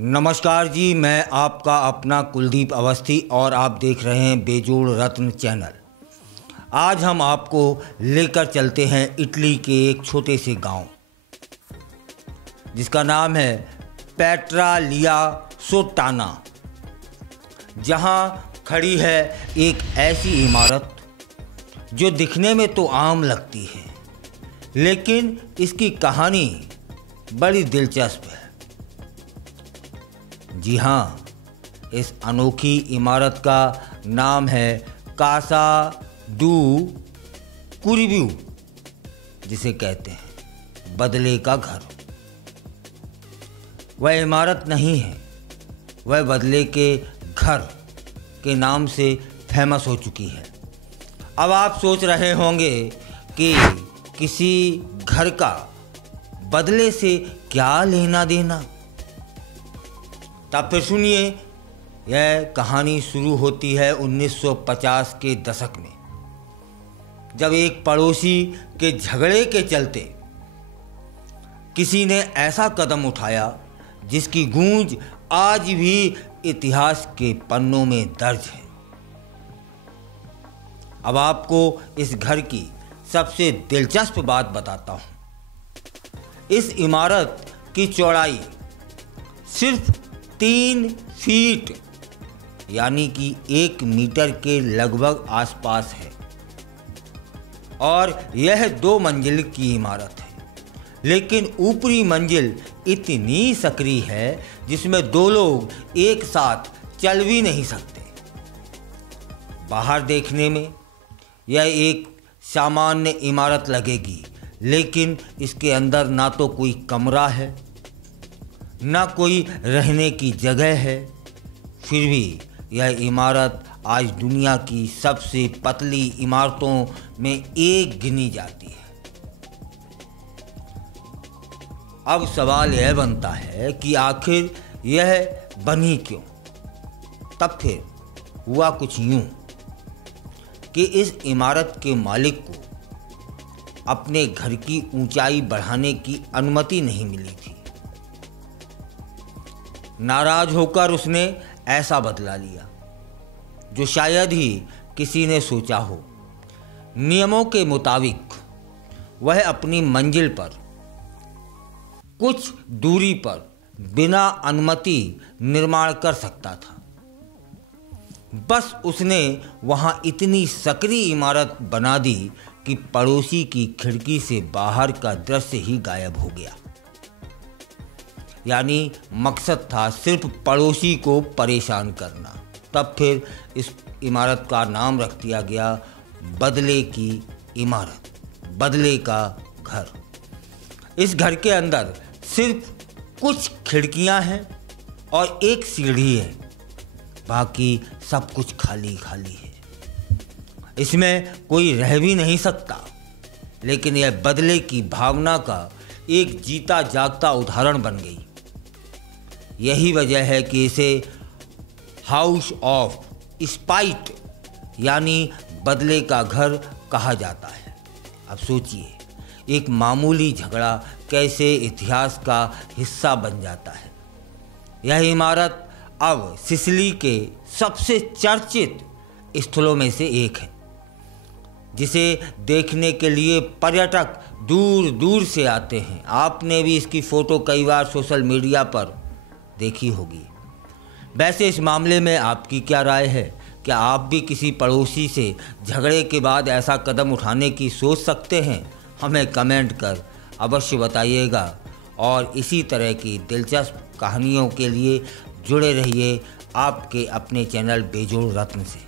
नमस्कार जी, मैं आपका अपना कुलदीप अवस्थी और आप देख रहे हैं बेजोड़ रत्न चैनल। आज हम आपको लेकर चलते हैं इटली के एक छोटे से गांव जिसका नाम है पेट्रालिया सोटाना, जहां खड़ी है एक ऐसी इमारत जो दिखने में तो आम लगती है, लेकिन इसकी कहानी बड़ी दिलचस्प है। जी हाँ, इस अनोखी इमारत का नाम है कासा डू कुरिब्यू, जिसे कहते हैं बदले का घर। वह इमारत नहीं है, वह बदले के घर के नाम से फेमस हो चुकी है। अब आप सोच रहे होंगे कि किसी घर का बदले से क्या लेना देना। तब फिर सुनिए, यह कहानी शुरू होती है 1950 के दशक में, जब एक पड़ोसी के झगड़े के चलते किसी ने ऐसा कदम उठाया जिसकी गूंज आज भी इतिहास के पन्नों में दर्ज है। अब आपको इस घर की सबसे दिलचस्प बात बताता हूँ। इस इमारत की चौड़ाई सिर्फ 3 फीट यानी कि 1 मीटर के लगभग आसपास है और यह 2 मंजिल की इमारत है, लेकिन ऊपरी मंजिल इतनी सकरी है जिसमें 2 लोग एक साथ चल भी नहीं सकते। बाहर देखने में यह एक सामान्य इमारत लगेगी, लेकिन इसके अंदर ना तो कोई कमरा है, ना कोई रहने की जगह है। फिर भी यह इमारत आज दुनिया की सबसे पतली इमारतों में एक गिनी जाती है। अब सवाल यह बनता है कि आखिर यह बनी क्यों। तब फिर हुआ कुछ यूं कि इस इमारत के मालिक को अपने घर की ऊंचाई बढ़ाने की अनुमति नहीं मिली थी। नाराज होकर उसने ऐसा बदला लिया जो शायद ही किसी ने सोचा हो। नियमों के मुताबिक वह अपनी मंजिल पर कुछ दूरी पर बिना अनुमति निर्माण कर सकता था। बस उसने वहां इतनी सकरी इमारत बना दी कि पड़ोसी की खिड़की से बाहर का दृश्य ही गायब हो गया। यानी मकसद था सिर्फ पड़ोसी को परेशान करना। तब फिर इस इमारत का नाम रख दिया गया बदले की इमारत, बदले का घर। इस घर के अंदर सिर्फ कुछ खिड़कियां हैं और एक सीढ़ी है, बाकी सब कुछ खाली खाली है। इसमें कोई रह भी नहीं सकता, लेकिन यह बदले की भावना का एक जीता जागता उदाहरण बन गई। यही वजह है कि इसे हाउस ऑफ स्पाइट यानी बदले का घर कहा जाता है। अब सोचिए, एक मामूली झगड़ा कैसे इतिहास का हिस्सा बन जाता है। यह इमारत अब सिसिली के सबसे चर्चित स्थलों में से एक है, जिसे देखने के लिए पर्यटक दूर दूर से आते हैं। आपने भी इसकी फ़ोटो कई बार सोशल मीडिया पर देखी होगी। वैसे इस मामले में आपकी क्या राय है? क्या आप भी किसी पड़ोसी से झगड़े के बाद ऐसा कदम उठाने की सोच सकते हैं? हमें कमेंट कर अवश्य बताइएगा और इसी तरह की दिलचस्प कहानियों के लिए जुड़े रहिए आपके अपने चैनल बेजोड़ रत्न से।